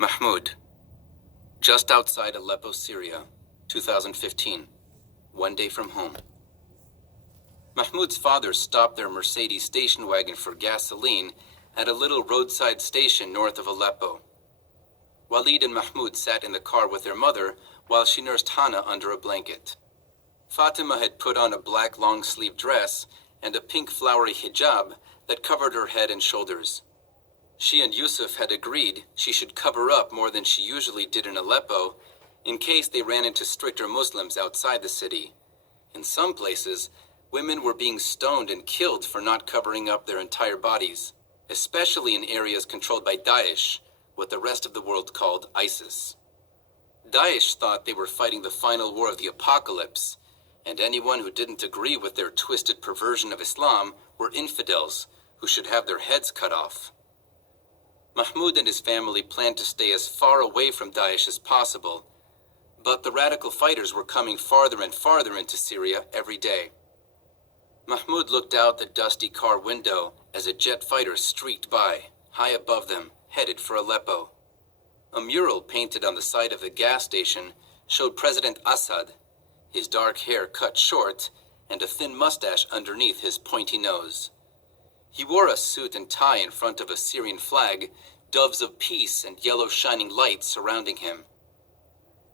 Mahmoud, just outside Aleppo, Syria, 2015, one day from home. Mahmoud's father stopped their Mercedes station wagon for gasoline at a little roadside station north of Aleppo. Walid and Mahmoud sat in the car with their mother while she nursed Hana under a blanket. Fatima had put on a black long-sleeve dress and a pink flowery hijab that covered her head and shoulders. She and Yusuf had agreed she should cover up more than she usually did in Aleppo in case they ran into stricter Muslims outside the city. In some places, women were being stoned and killed for not covering up their entire bodies, especially in areas controlled by Daesh, what the rest of the world called ISIS. Daesh thought they were fighting the final war of the apocalypse, and anyone who didn't agree with their twisted perversion of Islam were infidels who should have their heads cut off. Mahmoud and his family planned to stay as far away from Daesh as possible, but the radical fighters were coming farther and farther into Syria every day. Mahmoud looked out the dusty car window as a jet fighter streaked by, high above them, headed for Aleppo. A mural painted on the side of the gas station showed President Assad, his dark hair cut short and a thin mustache underneath his pointy nose. He wore a suit and tie in front of a Syrian flag, doves of peace and yellow shining lights surrounding him.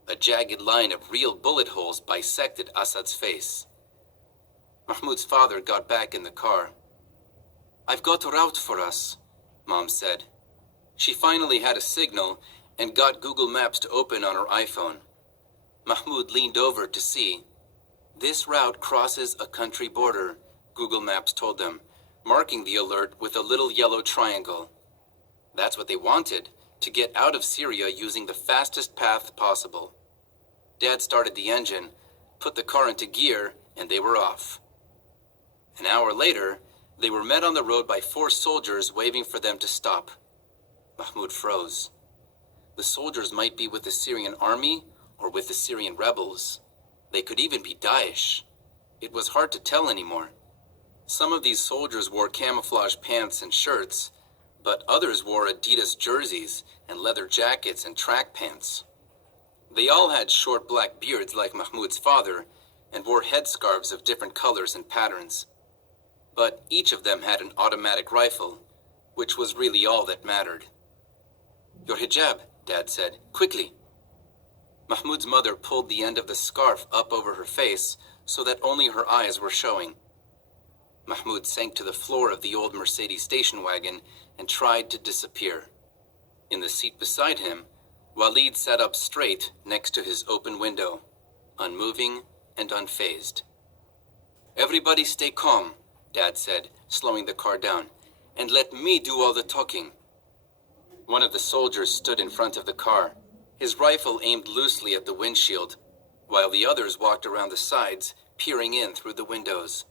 A jagged line of real bullet holes bisected Assad's face. Mahmoud's father got back in the car. "I've got a route for us," Mom said. She finally had a signal and got Google Maps to open on her iPhone. Mahmoud leaned over to see. "This route crosses a country border," Google Maps told them, marking the alert with a little yellow triangle. That's what they wanted, to get out of Syria using the fastest path possible. Dad started the engine, put the car into gear, and they were off. An hour later, they were met on the road by 4 soldiers waving for them to stop. Mahmoud froze. The soldiers might be with the Syrian army or with the Syrian rebels. They could even be Daesh. It was hard to tell anymore. Some of these soldiers wore camouflage pants and shirts, but others wore Adidas jerseys and leather jackets and track pants. They all had short black beards like Mahmoud's father and wore headscarves of different colors and patterns. But each of them had an automatic rifle, which was really all that mattered. "Your hijab," Dad said. "Quickly." Mahmoud's mother pulled the end of the scarf up over her face so that only her eyes were showing. Mahmoud sank to the floor of the old Mercedes station wagon and tried to disappear. In the seat beside him, Walid sat up straight next to his open window, unmoving and unfazed. "Everybody stay calm," Dad said, slowing the car down, "and let me do all the talking." One of the soldiers stood in front of the car, his rifle aimed loosely at the windshield, while the others walked around the sides, peering in through the windows.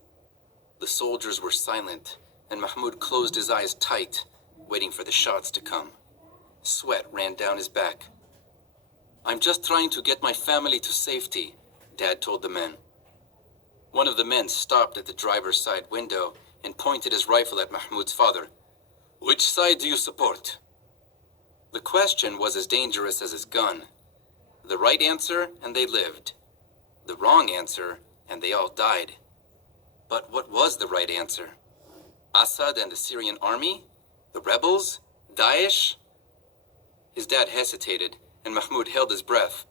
The soldiers were silent, and Mahmoud closed his eyes tight, waiting for the shots to come. Sweat ran down his back. "I'm just trying to get my family to safety," Dad told the men. One of the men stopped at the driver's side window and pointed his rifle at Mahmoud's father. "Which side do you support?" The question was as dangerous as his gun. The right answer, and they lived. The wrong answer, and they all died. But what was the right answer? Assad and the Syrian army? The rebels? Daesh? His dad hesitated, and Mahmoud held his breath.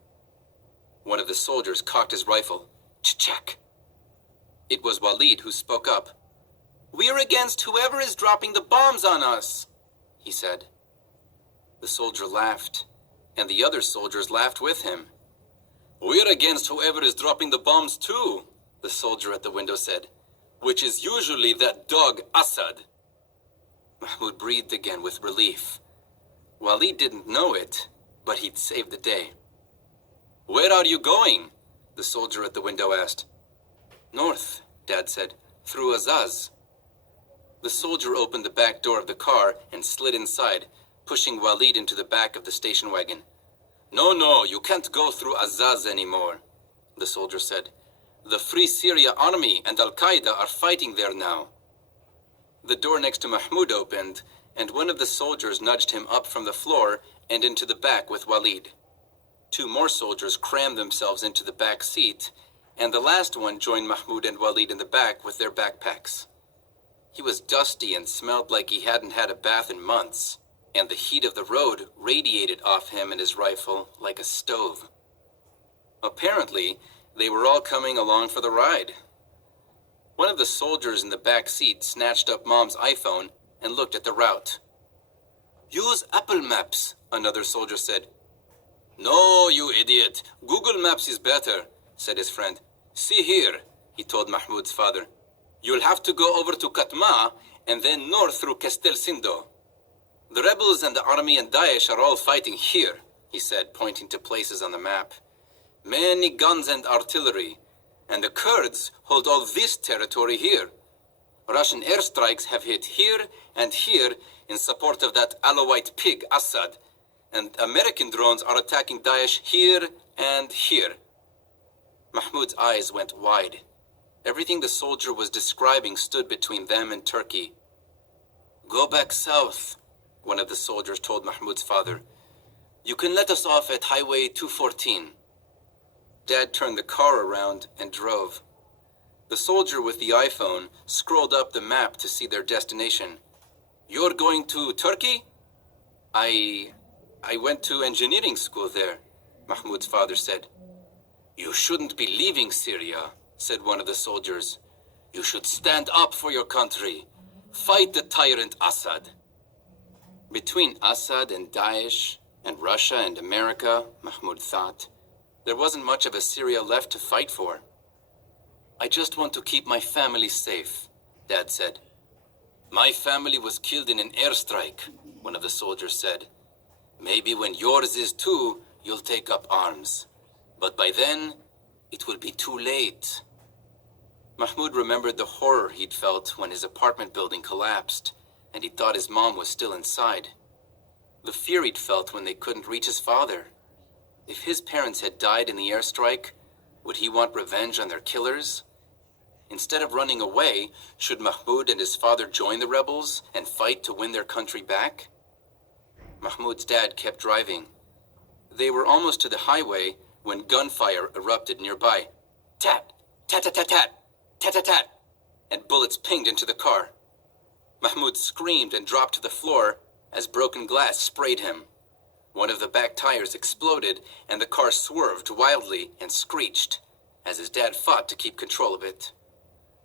One of the soldiers cocked his rifle. Check. It was Walid who spoke up. "We're against whoever is dropping the bombs on us," he said. The soldier laughed, and the other soldiers laughed with him. "We're against whoever is dropping the bombs too," the soldier at the window said, "which is usually that dog Assad." Mahmoud breathed again with relief. Walid didn't know it, but he'd saved the day. "Where are you going?" the soldier at the window asked. "North," Dad said, "through Azaz." The soldier opened the back door of the car and slid inside, pushing Walid into the back of the station wagon. No, you can't go through Azaz anymore," the soldier said. "The Free Syria Army and Al-Qaeda are fighting there now." The door next to Mahmoud opened, and one of the soldiers nudged him up from the floor and into the back with Walid. 2 more soldiers crammed themselves into the back seat, and the last one joined Mahmoud and Walid in the back with their backpacks. He was dusty and smelled like he hadn't had a bath in months, and the heat of the road radiated off him and his rifle like a stove. Apparently, they were all coming along for the ride. One of the soldiers in the back seat snatched up Mom's iPhone and looked at the route. "Use Apple Maps," another soldier said. "No, you idiot. Google Maps is better," said his friend. "See here," he told Mahmoud's father. "You'll have to go over to Katma and then north through Castel Sindo. The rebels and the army and Daesh are all fighting here," he said, pointing to places on the map. "Many guns and artillery, and the Kurds hold all this territory here. Russian airstrikes have hit here and here in support of that Alawite pig Assad, and American drones are attacking Daesh here and here." Mahmoud's eyes went wide. Everything the soldier was describing stood between them and Turkey. "Go back south," one of the soldiers told Mahmoud's father. "You can let us off at Highway 214. Dad turned the car around and drove. The soldier with the iPhone scrolled up the map to see their destination. "You're going to Turkey?" I went to engineering school there," Mahmoud's father said. "You shouldn't be leaving Syria," said one of the soldiers. "You should stand up for your country. Fight the tyrant Assad." Between Assad and Daesh and Russia and America, Mahmoud thought, there wasn't much of a Syria left to fight for. "I just want to keep my family safe," Dad said. "My family was killed in an airstrike," one of the soldiers said. "Maybe when yours is too, you'll take up arms. But by then, it will be too late." Mahmoud remembered the horror he'd felt when his apartment building collapsed, and he thought his mom was still inside. The fear he'd felt when they couldn't reach his father. If his parents had died in the airstrike, would he want revenge on their killers? Instead of running away, should Mahmoud and his father join the rebels and fight to win their country back? Mahmoud's dad kept driving. They were almost to the highway when gunfire erupted nearby. Tat, tat, tat, tat, tat, tat, tat, tat, and bullets pinged into the car. Mahmoud screamed and dropped to the floor as broken glass sprayed him. One of the back tires exploded, and the car swerved wildly and screeched as his dad fought to keep control of it.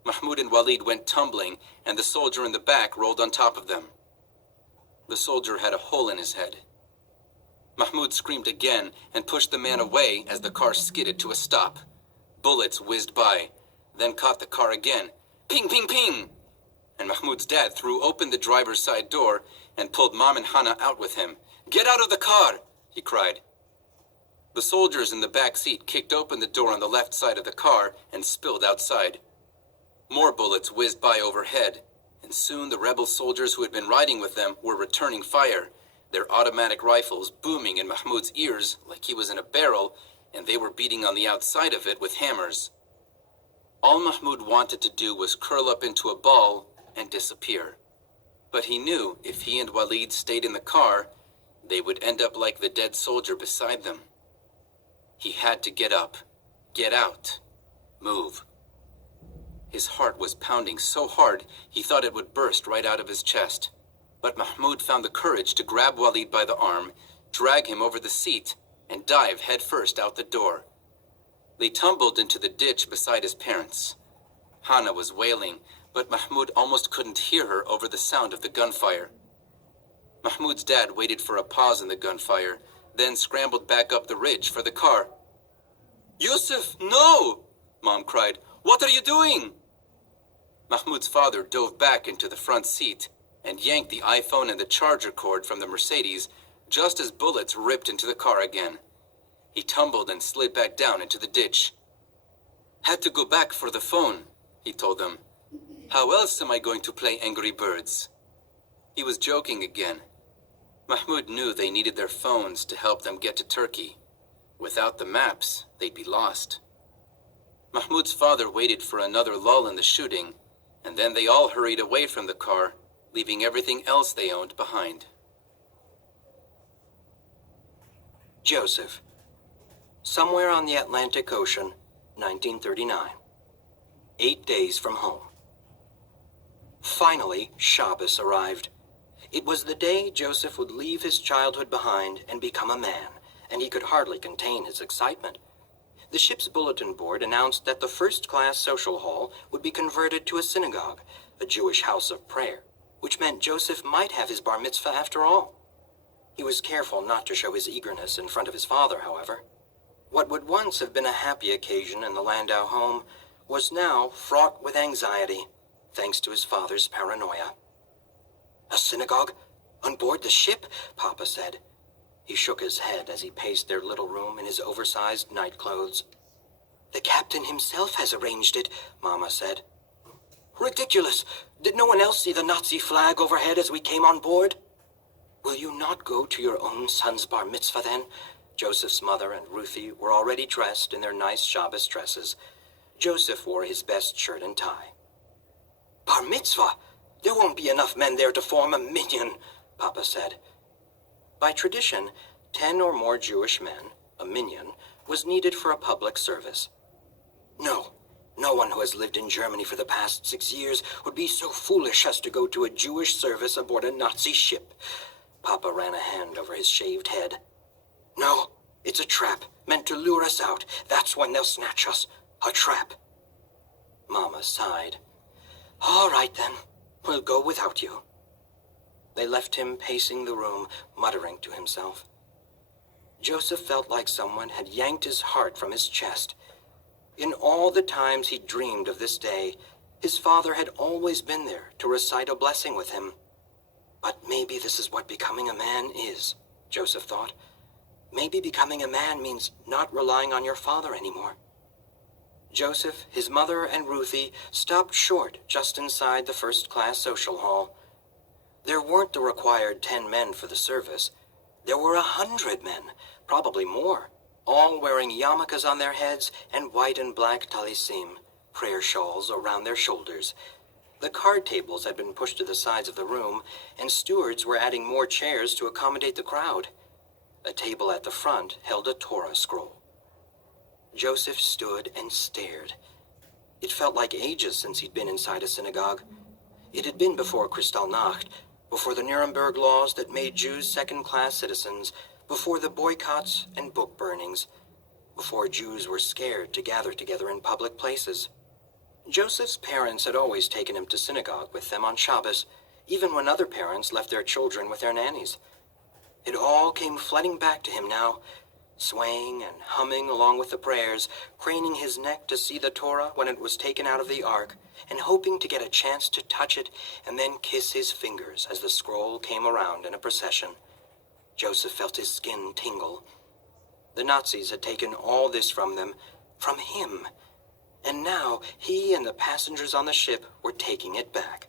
Mahmoud and Walid went tumbling, and the soldier in the back rolled on top of them. The soldier had a hole in his head. Mahmoud screamed again and pushed the man away as the car skidded to a stop. Bullets whizzed by, then caught the car again. Ping, ping, ping! And Mahmoud's dad threw open the driver's side door and pulled Mom and Hana out with him. "Get out of the car!" he cried. The soldiers in the back seat kicked open the door on the left side of the car and spilled outside. More bullets whizzed by overhead, and soon the rebel soldiers who had been riding with them were returning fire, their automatic rifles booming in Mahmoud's ears like he was in a barrel, and they were beating on the outside of it with hammers. All Mahmoud wanted to do was curl up into a ball and disappear. But he knew if he and Walid stayed in the car, they would end up like the dead soldier beside them. He had to get up, get out, move. His heart was pounding so hard he thought it would burst right out of his chest. But Mahmoud found the courage to grab Walid by the arm, drag him over the seat, and dive headfirst out the door. They tumbled into the ditch beside his parents. Hana was wailing, but Mahmoud almost couldn't hear her over the sound of the gunfire. Mahmoud's dad waited for a pause in the gunfire, then scrambled back up the ridge for the car. "Yusuf, no!" Mom cried. "What are you doing?" Mahmoud's father dove back into the front seat and yanked the iPhone and the charger cord from the Mercedes just as bullets ripped into the car again. He tumbled and slid back down into the ditch. "Had to go back for the phone," he told them. "How else am I going to play Angry Birds?" He was joking again. Mahmoud knew they needed their phones to help them get to Turkey. Without the maps, they'd be lost. Mahmoud's father waited for another lull in the shooting, and then they all hurried away from the car, leaving everything else they owned behind. Joseph. Somewhere on the Atlantic Ocean, 1939. 8 days from home. Finally, Shabbos arrived. It was the day Joseph would leave his childhood behind and become a man, and he could hardly contain his excitement. The ship's bulletin board announced that the first-class social hall would be converted to a synagogue, a Jewish house of prayer, which meant Joseph might have his bar mitzvah after all. He was careful not to show his eagerness in front of his father, however. What would once have been a happy occasion in the Landau home was now fraught with anxiety, thanks to his father's paranoia. "A synagogue? On board the ship?" Papa said. He shook his head as he paced their little room in his oversized nightclothes. "The captain himself has arranged it," Mama said. "Ridiculous! Did no one else see the Nazi flag overhead as we came on board?" "Will you not go to your own son's bar mitzvah then?" Joseph's mother and Ruthie were already dressed in their nice Shabbos dresses. Joseph wore his best shirt and tie. "Bar mitzvah? There won't be enough men there to form a minyan," Papa said. By tradition, 10 or more Jewish men, a minyan, was needed for a public service. No one who has lived in Germany for the past 6 years would be so foolish as to go to a Jewish service aboard a Nazi ship. Papa ran a hand over his shaved head. "No, it's a trap, meant to lure us out. That's when they'll snatch us. A trap." Mama sighed. "All right then, we'll go without you." They left him pacing the room, muttering to himself. Joseph felt like someone had yanked his heart from his chest. In all the times he dreamed of this day, his father had always been there to recite a blessing with him. But maybe this is what becoming a man is, Joseph thought. Maybe becoming a man means not relying on your father anymore. Joseph, his mother, and Ruthie stopped short just inside the first-class social hall. There weren't the required 10 men for the service. There were 100 men, probably more, all wearing yarmulkes on their heads and white and black talisim, prayer shawls around their shoulders. The card tables had been pushed to the sides of the room, and stewards were adding more chairs to accommodate the crowd. A table at the front held a Torah scroll. Joseph stood and stared. It felt like ages since he'd been inside a synagogue. It had been before Kristallnacht, before the Nuremberg laws that made Jews second-class citizens, before the boycotts and book burnings, before Jews were scared to gather together in public places. Joseph's parents had always taken him to synagogue with them on Shabbos, even when other parents left their children with their nannies. It all came flooding back to him now, swaying and humming along with the prayers, craning his neck to see the Torah when it was taken out of the ark, and hoping to get a chance to touch it and then kiss his fingers as the scroll came around in a procession. Joseph felt his skin tingle. The Nazis had taken all this from them, from him, and now he and the passengers on the ship were taking it back.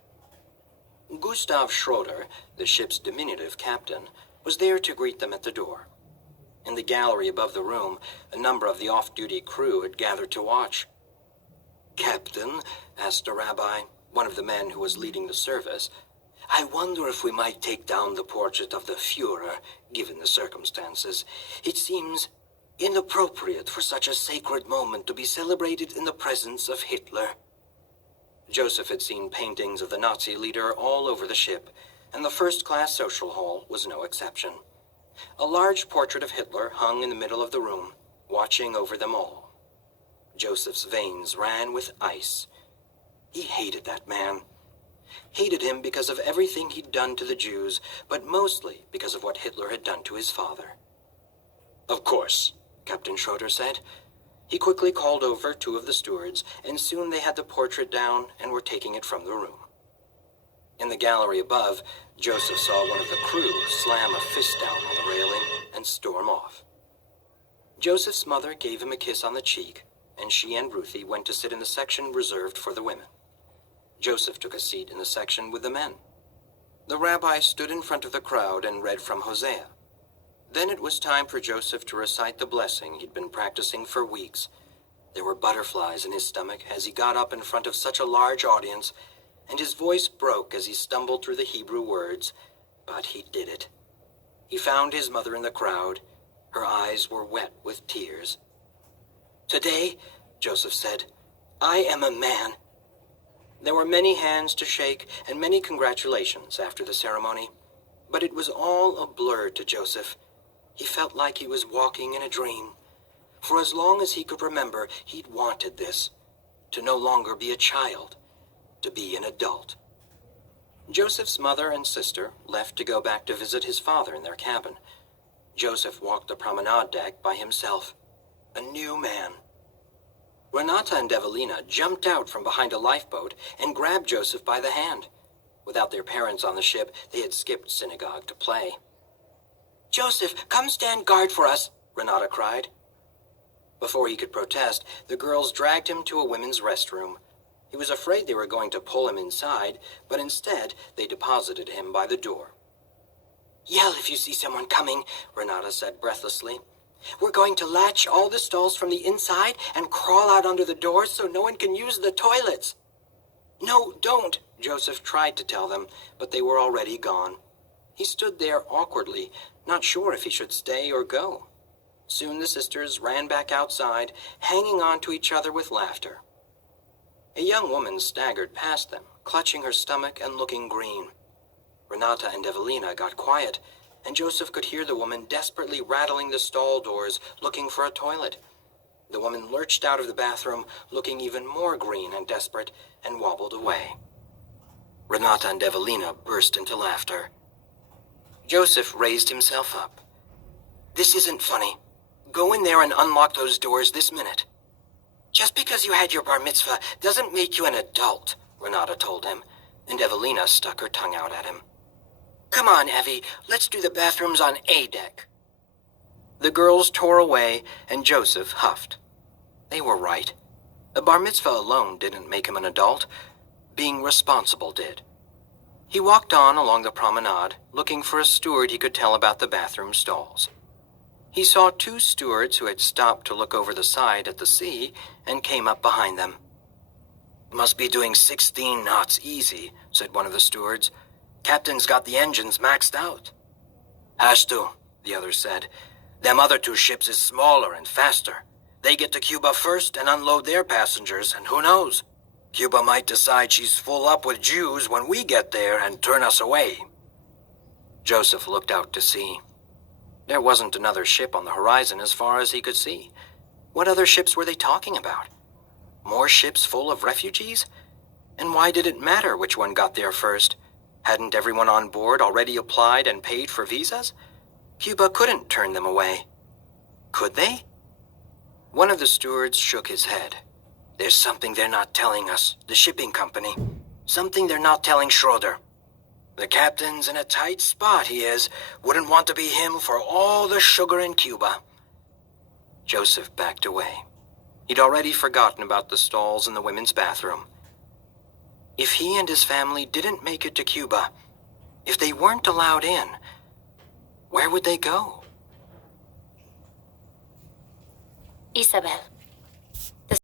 Gustav Schroeder, the ship's diminutive captain, was there to greet them at the door. In the gallery above the room, a number of the off-duty crew had gathered to watch. "Captain," asked a rabbi, one of the men who was leading the service, "I wonder if we might take down the portrait of the Führer, given the circumstances. It seems inappropriate for such a sacred moment to be celebrated in the presence of Hitler." Joseph had seen paintings of the Nazi leader all over the ship, and the first-class social hall was no exception. A large portrait of Hitler hung in the middle of the room, watching over them all. Joseph's veins ran with ice. He hated that man. Hated him because of everything he'd done to the Jews, but mostly because of what Hitler had done to his father. "Of course," Captain Schroeder said. He quickly called over 2 of the stewards, and soon they had the portrait down and were taking it from the room. In the gallery above, Joseph saw one of the crew slam a fist down on the railing and storm off. Joseph's mother gave him a kiss on the cheek, and she and Ruthie went to sit in the section reserved for the women. Joseph took a seat in the section with the men. The rabbi stood in front of the crowd and read from Hosea. Then it was time for Joseph to recite the blessing he'd been practicing for weeks. There were butterflies in his stomach as he got up in front of such a large audience, and his voice broke as he stumbled through the Hebrew words, but he did it. He found his mother in the crowd. Her eyes were wet with tears. "Today," Joseph said, "I am a man." There were many hands to shake and many congratulations after the ceremony, but it was all a blur to Joseph. He felt like he was walking in a dream. For as long as he could remember, he'd wanted this, to no longer be a child, to be an adult. Joseph's mother and sister left to go back to visit his father in their cabin. Joseph walked the promenade deck by himself, a new man. Renata and Evelina jumped out from behind a lifeboat and grabbed Joseph by the hand. Without their parents on the ship, they had skipped synagogue to play. "Joseph, come stand guard for us," Renata cried. Before he could protest, the girls dragged him to a women's restroom. He was afraid they were going to pull him inside, but instead they deposited him by the door. "Yell if you see someone coming," Renata said breathlessly. "We're going to latch all the stalls from the inside and crawl out under the doors so no one can use the toilets." "No, don't," Joseph tried to tell them, but they were already gone. He stood there awkwardly, not sure if he should stay or go. Soon the sisters ran back outside, hanging on to each other with laughter. A young woman staggered past them, clutching her stomach and looking green. Renata and Evelina got quiet, and Joseph could hear the woman desperately rattling the stall doors, looking for a toilet. The woman lurched out of the bathroom, looking even more green and desperate, and wobbled away. Renata and Evelina burst into laughter. Joseph raised himself up. "This isn't funny. Go in there and unlock those doors this minute." "Just because you had your bar mitzvah doesn't make you an adult," Renata told him, and Evelina stuck her tongue out at him. "Come on, Evie, let's do the bathrooms on A deck." The girls tore away, and Joseph huffed. They were right. A bar mitzvah alone didn't make him an adult. Being responsible did. He walked on along the promenade, looking for a steward he could tell about the bathroom stalls. He saw two stewards who had stopped to look over the side at the sea and came up behind them. "Must be doing 16 knots easy," said one of the stewards. "Captain's got the engines maxed out." "Has to," the other said. "Them other two ships is smaller and faster. They get to Cuba first and unload their passengers, and who knows? Cuba might decide she's full up with Jews when we get there and turn us away." Joseph looked out to sea. There wasn't another ship on the horizon as far as he could see. What other ships were they talking about? More ships full of refugees? And why did it matter which one got there first? Hadn't everyone on board already applied and paid for visas? Cuba couldn't turn them away. Could they? One of the stewards shook his head. "There's something they're not telling us, the shipping company. Something they're not telling Schroeder. The captain's in a tight spot, he is. Wouldn't want to be him for all the sugar in Cuba." Joseph backed away. He'd already forgotten about the stalls in the women's bathroom. If he and his family didn't make it to Cuba, if they weren't allowed in, where would they go? Isabel,